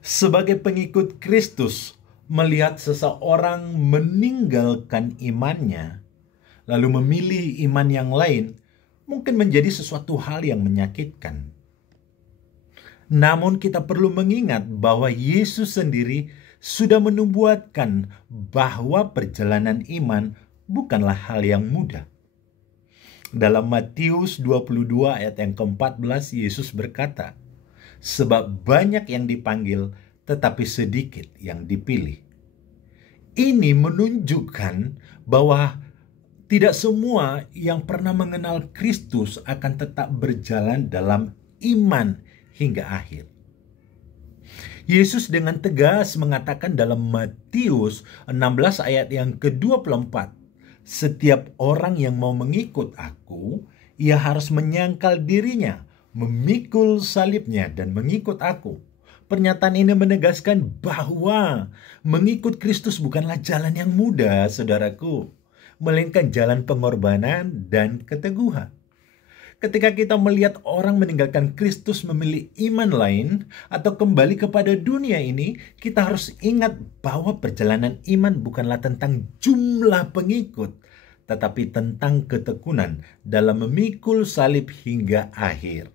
Sebagai pengikut Kristus, melihat seseorang meninggalkan imannya, lalu memilih iman yang lain, mungkin menjadi sesuatu hal yang menyakitkan. Namun kita perlu mengingat bahwa Yesus sendiri sudah menubuatkan bahwa perjalanan iman bukanlah hal yang mudah. Dalam Matius 22 ayat yang ke-14, Yesus berkata, "Sebab banyak yang dipanggil, tetapi sedikit yang dipilih." Ini menunjukkan bahwa tidak semua yang pernah mengenal Kristus akan tetap berjalan dalam iman hingga akhir. Yesus dengan tegas mengatakan dalam Matius 16 ayat yang ke-24, "Setiap orang yang mau mengikut aku, ia harus menyangkal dirinya, memikul salibnya dan mengikut aku." Pernyataan ini menegaskan bahwa mengikut Kristus bukanlah jalan yang mudah, saudaraku, melainkan jalan pengorbanan dan keteguhan. Ketika kita melihat orang meninggalkan Kristus memilih iman lain atau kembali kepada dunia ini, kita harus ingat bahwa perjalanan iman bukanlah tentang jumlah pengikut, tetapi tentang ketekunan dalam memikul salib hingga akhir.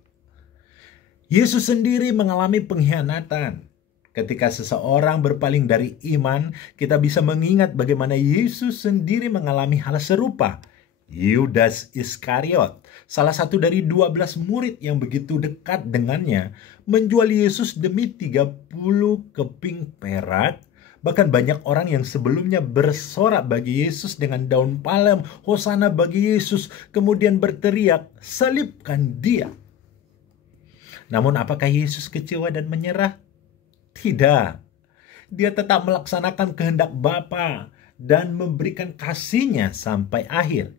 Yesus sendiri mengalami pengkhianatan. Ketika seseorang berpaling dari iman, kita bisa mengingat bagaimana Yesus sendiri mengalami hal serupa. Yudas Iskariot, salah satu dari 12 murid yang begitu dekat dengannya, menjual Yesus demi 30 keping perak. Bahkan banyak orang yang sebelumnya bersorak bagi Yesus dengan daun palem, "Hosana bagi Yesus," kemudian berteriak, "Salibkan dia." Namun apakah Yesus kecewa dan menyerah? Tidak. Dia tetap melaksanakan kehendak Bapa dan memberikan kasih-Nya sampai akhir.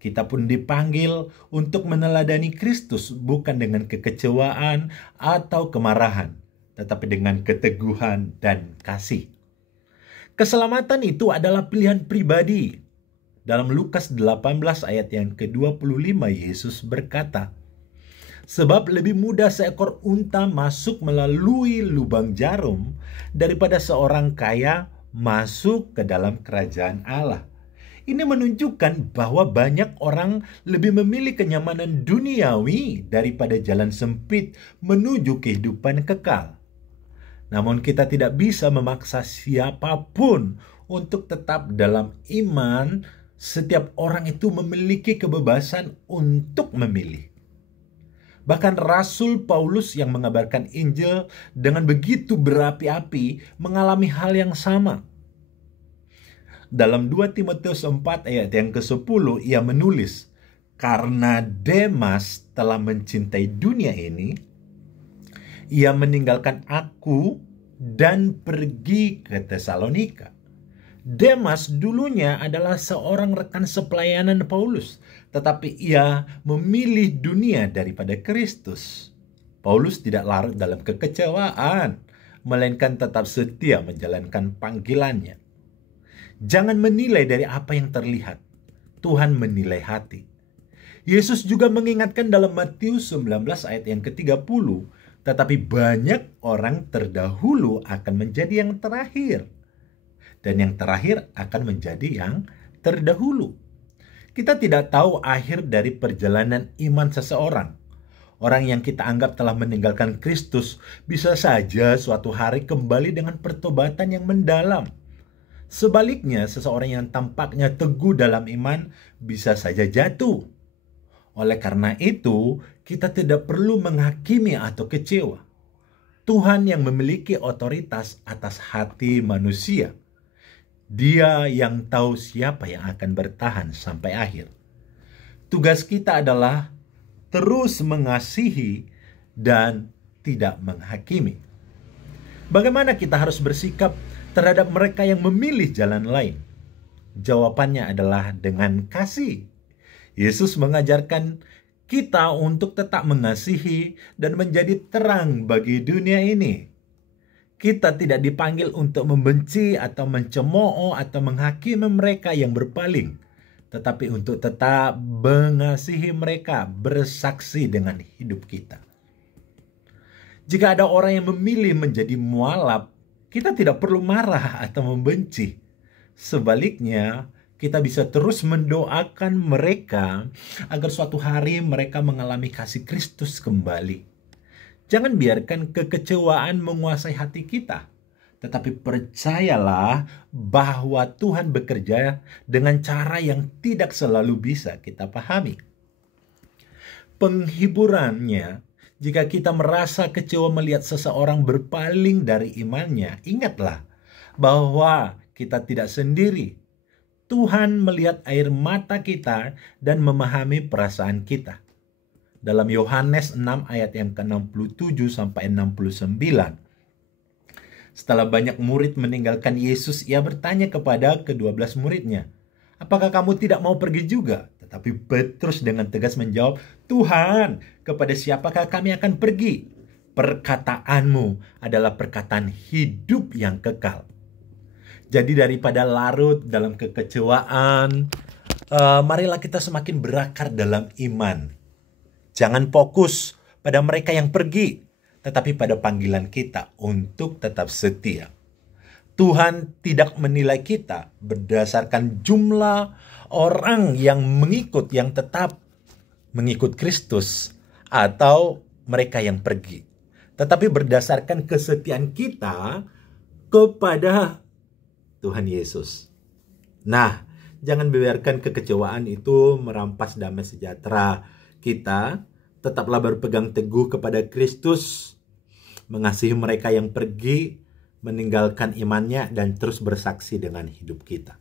Kita pun dipanggil untuk meneladani Kristus bukan dengan kekecewaan atau kemarahan, tetapi dengan keteguhan dan kasih. Keselamatan itu adalah pilihan pribadi. Dalam Lukas 18 ayat yang ke-25, Yesus berkata, "Sebab lebih mudah seekor unta masuk melalui lubang jarum daripada seorang kaya masuk ke dalam kerajaan Allah." Ini menunjukkan bahwa banyak orang lebih memilih kenyamanan duniawi daripada jalan sempit menuju kehidupan kekal. Namun kita tidak bisa memaksa siapapun untuk tetap dalam iman. Setiap orang itu memiliki kebebasan untuk memilih. Bahkan Rasul Paulus yang mengabarkan Injil dengan begitu berapi-api mengalami hal yang sama. Dalam 2 Timotius 4 ayat yang ke-10 ia menulis, "Karena Demas telah mencintai dunia ini, ia meninggalkan aku dan pergi ke Tesalonika." Demas dulunya adalah seorang rekan sepelayanan Paulus, tetapi ia memilih dunia daripada Kristus. Paulus tidak larut dalam kekecewaan, melainkan tetap setia menjalankan panggilannya. Jangan menilai dari apa yang terlihat. Tuhan menilai hati. Yesus juga mengingatkan dalam Matius 19 ayat yang ke-30, "Tetapi banyak orang terdahulu akan menjadi yang terakhir, dan yang terakhir akan menjadi yang terdahulu." Kita tidak tahu akhir dari perjalanan iman seseorang. Orang yang kita anggap telah meninggalkan Kristus bisa saja suatu hari kembali dengan pertobatan yang mendalam. Sebaliknya, seseorang yang tampaknya teguh dalam iman bisa saja jatuh. Oleh karena itu, kita tidak perlu menghakimi atau kecewa. Tuhan yang memiliki otoritas atas hati manusia. Dia yang tahu siapa yang akan bertahan sampai akhir. Tugas kita adalah terus mengasihi dan tidak menghakimi. Bagaimana kita harus bersikap terhadap mereka yang memilih jalan lain? Jawabannya adalah dengan kasih. Yesus mengajarkan kita untuk tetap mengasihi dan menjadi terang bagi dunia ini. Kita tidak dipanggil untuk membenci atau mencemooh atau menghakimi mereka yang berpaling, tetapi untuk tetap mengasihi mereka, bersaksi dengan hidup kita. Jika ada orang yang memilih menjadi mualaf, kita tidak perlu marah atau membenci. Sebaliknya, kita bisa terus mendoakan mereka agar suatu hari mereka mengalami kasih Kristus kembali. Jangan biarkan kekecewaan menguasai hati kita, tetapi percayalah bahwa Tuhan bekerja dengan cara yang tidak selalu bisa kita pahami. Penghiburannya, jika kita merasa kecewa melihat seseorang berpaling dari imannya, ingatlah bahwa kita tidak sendiri. Tuhan melihat air mata kita dan memahami perasaan kita. Dalam Yohanes 6 ayat yang ke-67 sampai 69. Setelah banyak murid meninggalkan Yesus, ia bertanya kepada ke-12 muridnya, "Apakah kamu tidak mau pergi juga?" Tetapi Petrus dengan tegas menjawab, "Tuhan, kepada siapakah kami akan pergi? Perkataanmu adalah perkataan hidup yang kekal." Jadi daripada larut dalam kekecewaan, marilah kita semakin berakar dalam iman. Jangan fokus pada mereka yang pergi, tetapi pada panggilan kita untuk tetap setia. Tuhan tidak menilai kita berdasarkan jumlah orang yang tetap mengikut Kristus atau mereka yang pergi, tetapi berdasarkan kesetiaan kita kepada Tuhan Yesus. Nah, jangan biarkan kekecewaan itu merampas damai sejahtera kita. Tetaplah berpegang teguh kepada Kristus, mengasihi mereka yang pergi, meninggalkan imannya, dan terus bersaksi dengan hidup kita.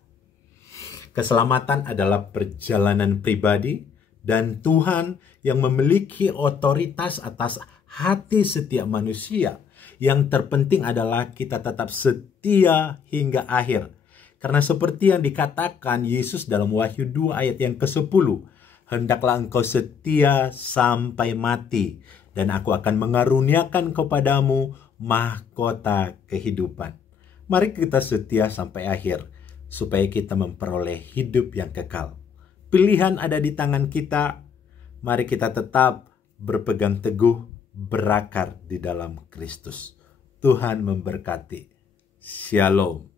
Keselamatan adalah perjalanan pribadi, dan Tuhan yang memiliki otoritas atas hati setiap manusia. Yang terpenting adalah kita tetap setia hingga akhir. Karena seperti yang dikatakan Yesus dalam Wahyu 2 ayat yang ke-10, "Hendaklah engkau setia sampai mati, dan aku akan mengaruniakan kepadamu mahkota kehidupan." Mari kita setia sampai akhir, supaya kita memperoleh hidup yang kekal. Pilihan ada di tangan kita. Mari kita tetap berpegang teguh, berakar di dalam Kristus. Tuhan memberkati. Shalom.